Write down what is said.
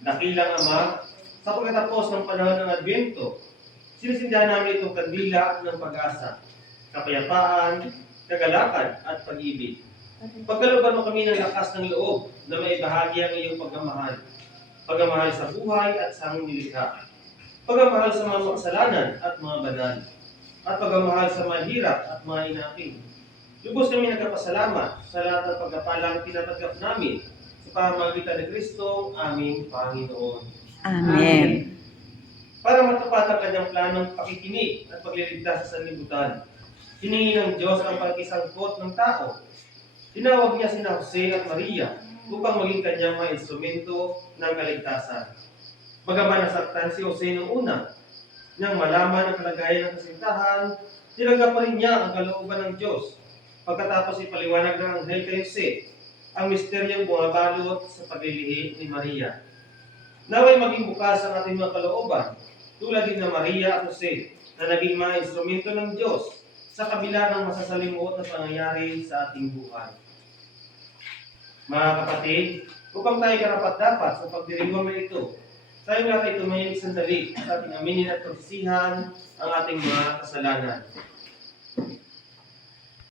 Dakilang Ama, sa pagkatapos ng panahon ng Advento, sinisindihan namin itong kandila ng pag-asa, kapayapaan, kagalakan at pag-ibig. Pagkalooban mo kami ng lakas ng loob na maibahagi ang iyong pagmamahal. Pagmamahal sa buhay at sa aming nilikha. Pagmamahal sa mga makasalanan at mga banal. At pagmamahal sa mga hirap at mga inaping. Lubos kami nagkapasalamat sa lahat ng pagkapalang tinatanggap namin sa pamamagitan ni Kristo, aming Panginoon. Amen. Para matupad ang kanyang planong pakikinig at pagliligtas sa sanlibutan, hiningi ng Diyos ang pagkisangkot ng tao. Tinawag niya sina Jose at Maria upang maging kanyang mga instrumento ng kaligtasan. Bagaman nasaktan si Jose noong una, nang malaman ang kalagayan ng kasintahan, tinanggap pa rin niya ang kalooban ng Diyos. Pagkatapos ipaliwanag ng anghel kay Jose ang misteryong bumabalot sa paglilihi ni Maria. Naway maging bukas ang ating mga kalooban, tulad din na Maria at Jose na naging mga instrumento ng Diyos sa kabila ng masasalimuot na pangyayari sa ating buhay. Mga kapatid, upang tayo karapat-dapat sa pagdiriwang na ito, tayo natin tumahilig sandali sa ating aminin at pagsisihan ang ating mga kasalanan.